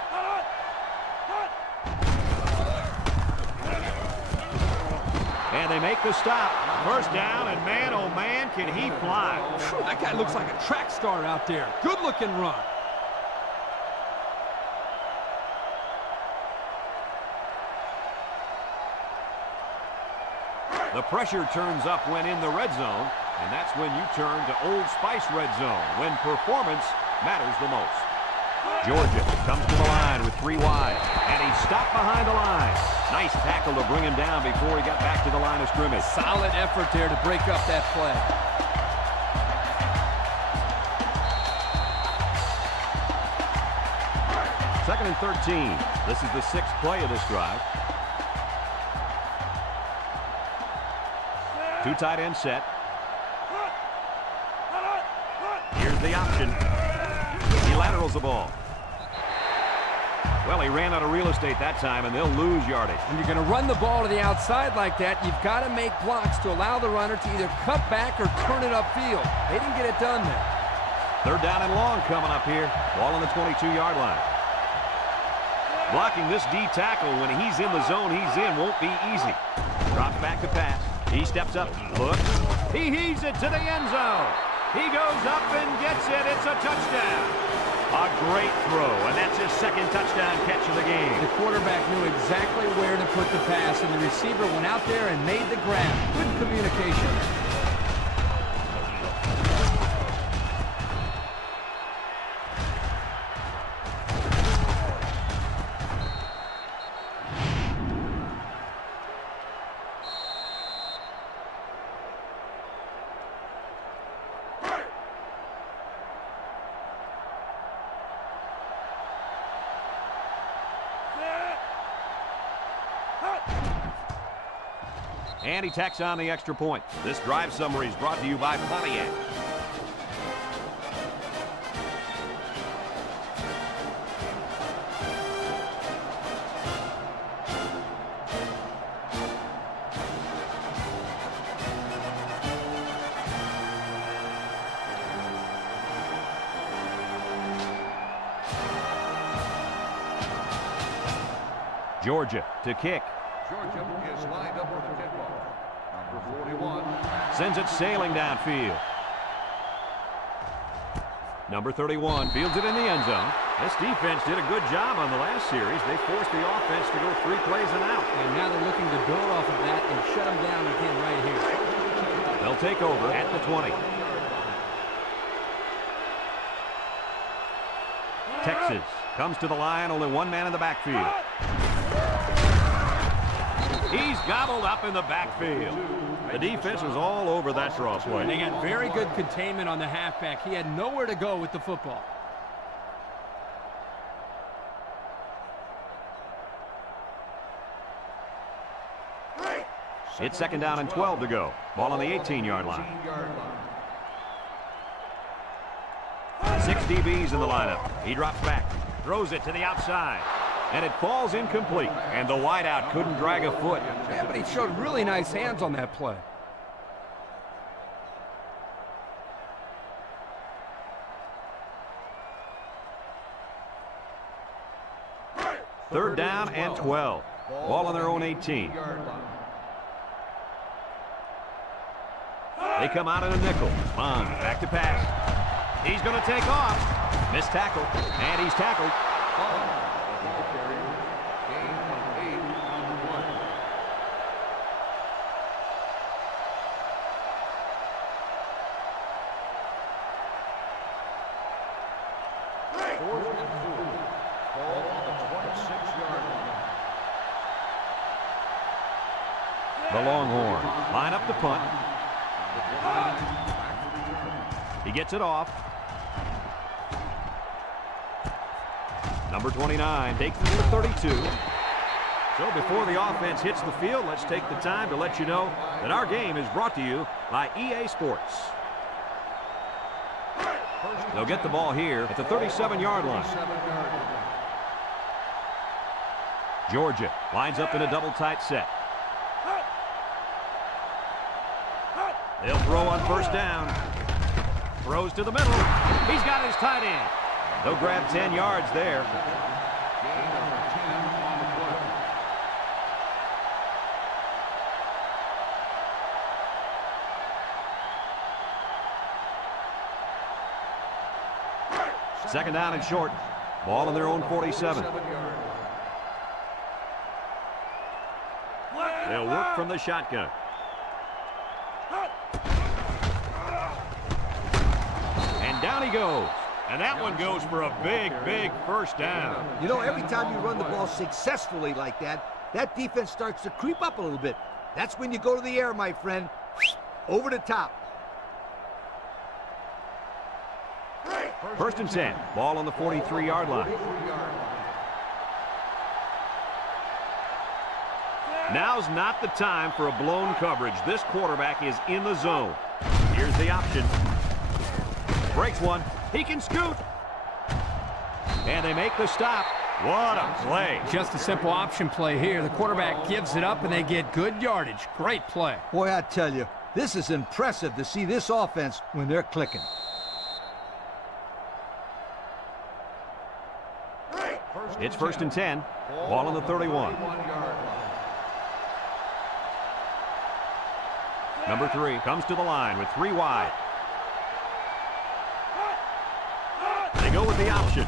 And they make the stop. 1st down, and man, oh man, can he fly. That guy looks like a track star out there. Good-looking run. The pressure turns up when in the red zone, and that's when you turn to Old Spice Red Zone, when performance matters the most. Georgia comes to the line with 3 wide, and he's stopped behind the line. Nice tackle to bring him down before he got back to the line of scrimmage. Solid effort there to break up that play. Second and 13. This is the 6th play of this drive. 2 tight end set. Here's the option. He laterals the ball. Well, he ran out of real estate that time, and they'll lose yardage. When you're going to run the ball to the outside like that, you've got to make blocks to allow the runner to either cut back or turn it upfield. They didn't get it done there. 3rd down and long coming up here. Ball on the 22-yard line. Blocking this D tackle when he's in the zone he's in won't be easy. Drops back to pass. He steps up, looks. He heaves it to the end zone. He goes up and gets it. It's a touchdown. A great throw, and that's his 2nd touchdown catch of the game. The quarterback knew exactly where to put the pass, and the receiver went out there and made the grab. Good communication. And he tacks on the extra point. This drive summary is brought to you by Pontiac. Georgia to kick. Georgia is lined up for the kickoff. Number 41. Sends it sailing downfield. Number 31 fields it in the end zone. This defense did a good job on the last series. They forced the offense to go 3 plays and out. And now they're looking to build off of that and shut them down again right here. They'll take over at the 20. Texas comes to the line, only one man in the backfield. He's gobbled up in the backfield. The defense was all over that draw play. They got very good containment on the halfback. He had nowhere to go with the football. It's second down and 12 to go. Ball on the 18-yard line. 6 DBs in the lineup. He drops back, throws it to the outside, and it falls incomplete. And the wideout couldn't drag a foot. Yeah, but he showed really nice hands on that play. Third down and 12. Ball on their own 18. They come out in a nickel. Bond back to pass. He's going to take off. Missed tackle, and he's tackled. The Longhorn line up the punt. He gets it off. Number 29 takes it to the 32. So before the offense hits the field, let's take the time to let you know that our game is brought to you by EA Sports. They'll get the ball here at the 37-yard line. Georgia lines up in a double tight set. They'll throw on first down. Throws to the middle. He's got his tight end. They'll grab 10 yards there. Second down and short. Ball on their own 47. They'll work from the shotgun. And down he goes. And that one goes for a big, big first down. You know, every time you run the ball successfully like that, that defense starts to creep up a little bit. That's when you go to the air, my friend. Over the top. First and 10. Ball on the 43-yard line. Now's not the time for a blown coverage. This quarterback is in the zone. Here's the option. Breaks one. He can scoot. And they make the stop. What a play. Just a simple option play here. The quarterback gives it up and they get good yardage. Great play. Boy, I tell you, this is impressive to see this offense when they're clicking. It's first and 10. Ball on the 31. Number 3 comes to the line with 3 wide. They go with the option.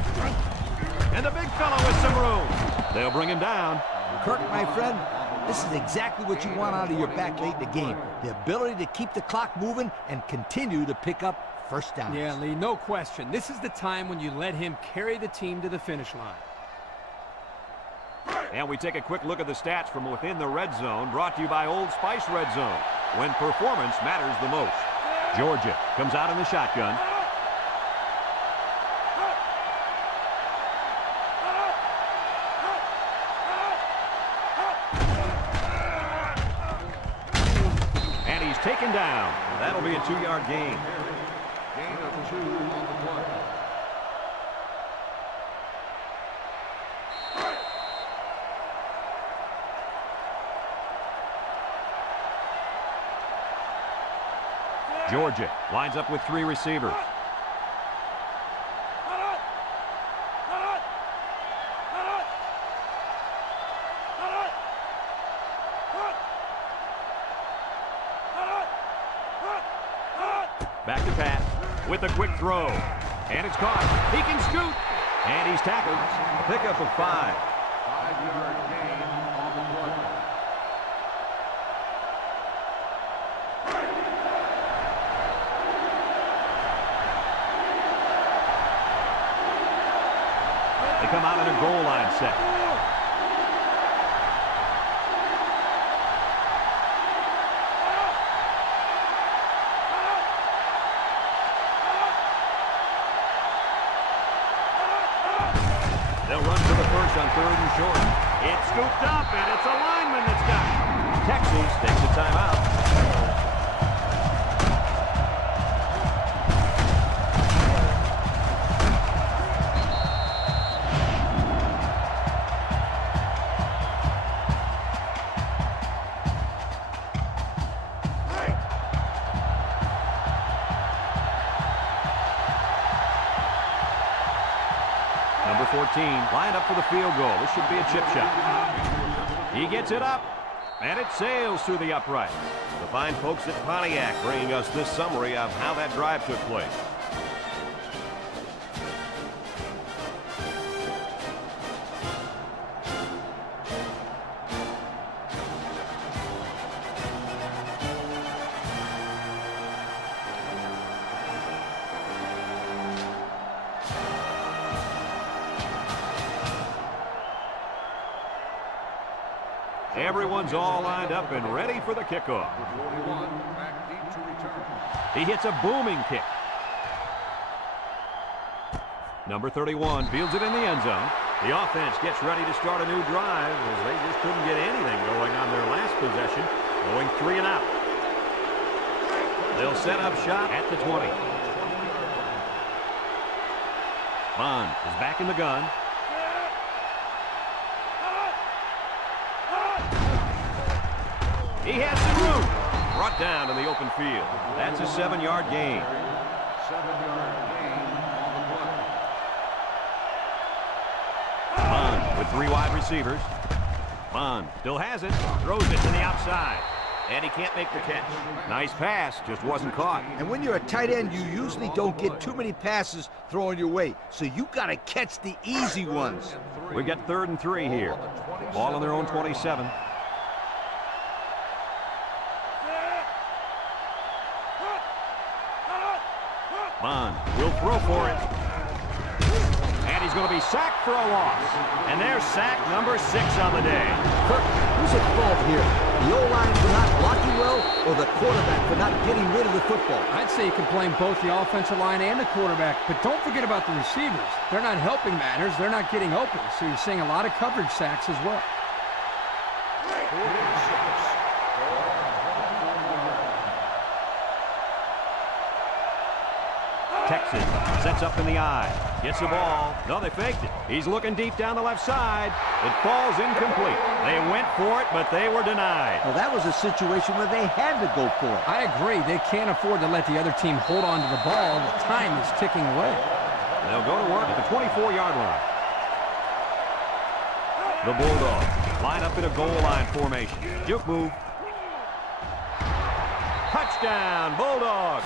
And the big fella with some room. They'll bring him down. Kirk, my friend, this is exactly what you want out of your back late in the game. The ability to keep the clock moving and continue to pick up first downs. Yeah, Lee, no question. This is the time when you let him carry the team to the finish line. And we take a quick look at the stats from within the red zone, brought to you by Old Spice Red Zone, when performance matters the most. Georgia comes out in the shotgun. And he's taken down. That'll be a 2-yard gain. Gain of 2 on the play. Georgia lines up with 3 receivers. Back to pass with a quick throw. And it's caught. He can scoot. And he's tackled. A pickup of 5. 5-yard gain on the play. They come out in a goal line set. They'll run for the first on 3rd and short. It's scooped up, and it's a lineman that's got it. Texas takes a timeout. Number 14 lined up for the field goal. This should be a chip shot. He gets it up, and it sails through the upright. The fine folks at Pontiac bringing us this summary of how that drive took place. Everyone's all lined up and ready for the kickoff. 41 back deep to return. He hits a booming kick. Number 31 fields it in the end zone. The offense gets ready to start a new drive as they just couldn't get anything going on their last possession, going 3 and out. They'll set up shop at the 20. Bond is back in the gun. He has some room. Brought down in the open field. That's a 7-yard gain. 7-yard gain on the play. Bond with 3 wide receivers. Bond still has it. Throws it to the outside. And he can't make the catch. Nice pass, just wasn't caught. And when you're a tight end, you usually don't get too many passes thrown your way. So you got to catch the easy ones. We've got 3rd and 3 here. Ball on their own 27. Bond will throw for it. And he's going to be sacked for a loss. And there's sack number 6 on the day. Kirk, who's at fault here? The O-line for not blocking well or the quarterback for not getting rid of the football? I'd say you can blame both the offensive line and the quarterback, but don't forget about the receivers. They're not helping matters. They're not getting open, so you're seeing a lot of coverage sacks as well. Texas sets up in the eye. Gets the ball. No, they faked it. He's looking deep down the left side. It falls incomplete. They went for it, but they were denied. Well, that was a situation where they had to go for it. I agree. They can't afford to let the other team hold on to the ball. The time is ticking away. They'll go to work at the 24-yard line. The Bulldogs line up in a goal line formation. Juke move. Touchdown, Bulldogs.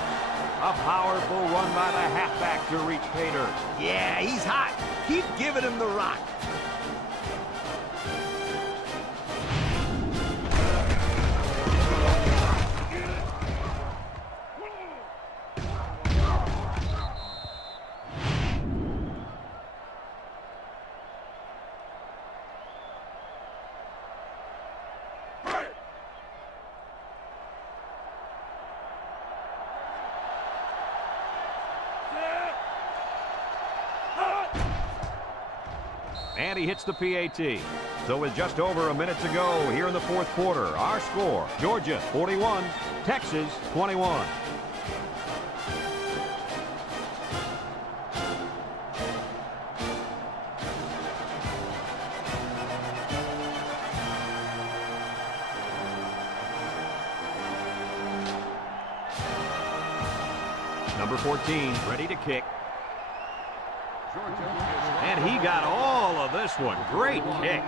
A powerful run by the halfback to reach Pater. Yeah, he's hot. Keep giving him the rock. And he hits the PAT. So with just over a minute to go here in the 4th quarter, our score, Georgia 41, Texas 21. Number 14, ready to kick. And he got all of this one. Great kick.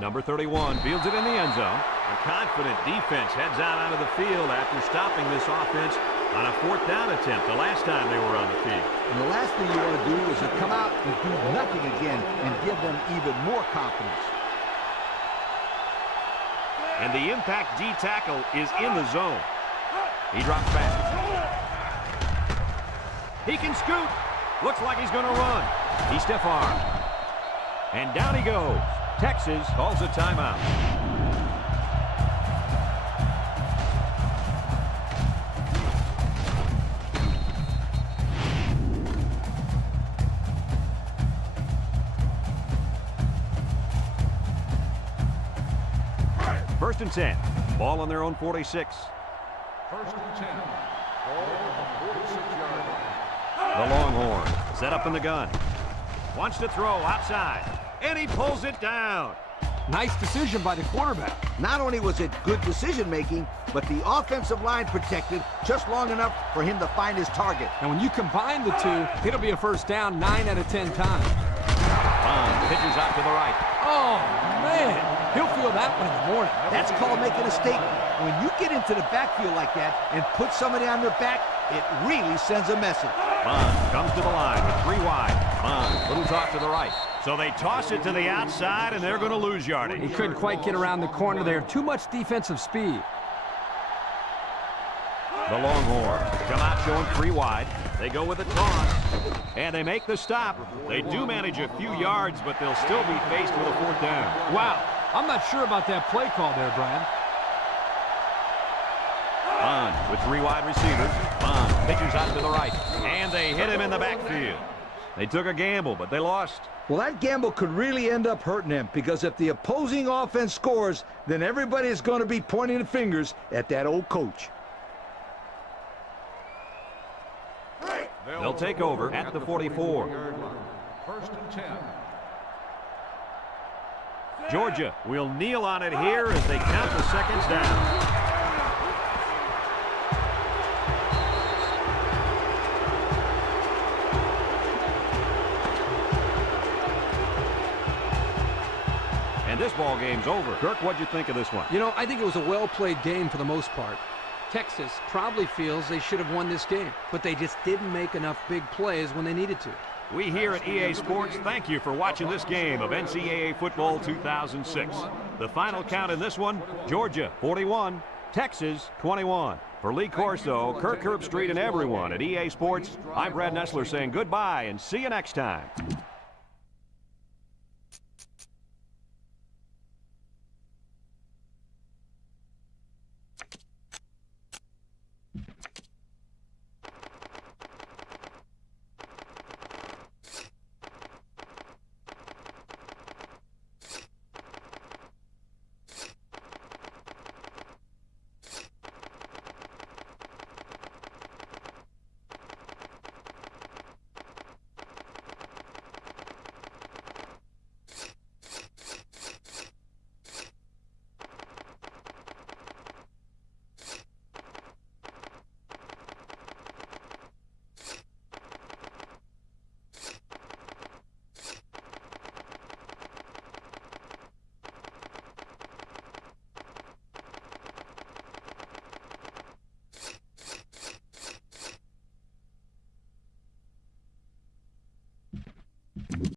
Number 31 fields it in the end zone. A confident defense heads out onto the field after stopping this offense on a 4th down attempt the last time they were on the field. And the last thing you want to do is to come out and do nothing again and give them even more confidence. And the impact D tackle is in the zone. He drops back. He can scoot. Looks like he's going to run. He's stiff-armed. And down he goes. Texas calls a timeout. First and 10. Ball on their own 46. First and 10. Ball on the 46-yard line. The Longhorn set up in the gun. Wants to throw outside. And he pulls it down. Nice decision by the quarterback. Not only was it good decision-making, but the offensive line protected just long enough for him to find his target. And when you combine the two, it'll be a first down 9 out of 10 times. Bond pitches out to the right. Oh, man. He'll feel that one in the morning. That's called making a statement. When you get into the backfield like that and put somebody on their back, it really sends a message. Bond comes to the line with 3 wide. Bond, little toss to the right. So they toss it to the outside, and they're going to lose yardage. He couldn't quite get around the corner there. Too much defensive speed. The Longhorns come out showing 3 wide. They go with a toss, and they make the stop. They do manage a few yards, but they'll still be faced with a 4th down. Wow. I'm not sure about that play call there, Brian. Bond with 3 wide receivers. Bond pitches out to the right, and they hit him in the backfield. They took a gamble, but they lost. Well, that gamble could really end up hurting them, because if the opposing offense scores, then everybody is going to be pointing the fingers at that old coach. They'll take over at the 44. First and 10. Georgia will kneel on it here as they count the seconds down. And this ball game's over. Kirk, what'd you think of this one? You know, I think it was a well-played game for the most part. Texas probably feels they should have won this game, but they just didn't make enough big plays when they needed to. We here at EA Sports thank you for watching this game of NCAA Football 2006. The final count in this one, Georgia 41, Texas 21. For Lee Corso, Kirk Herbstreit, and everyone at EA Sports, I'm Brad Nessler saying goodbye and see you next time.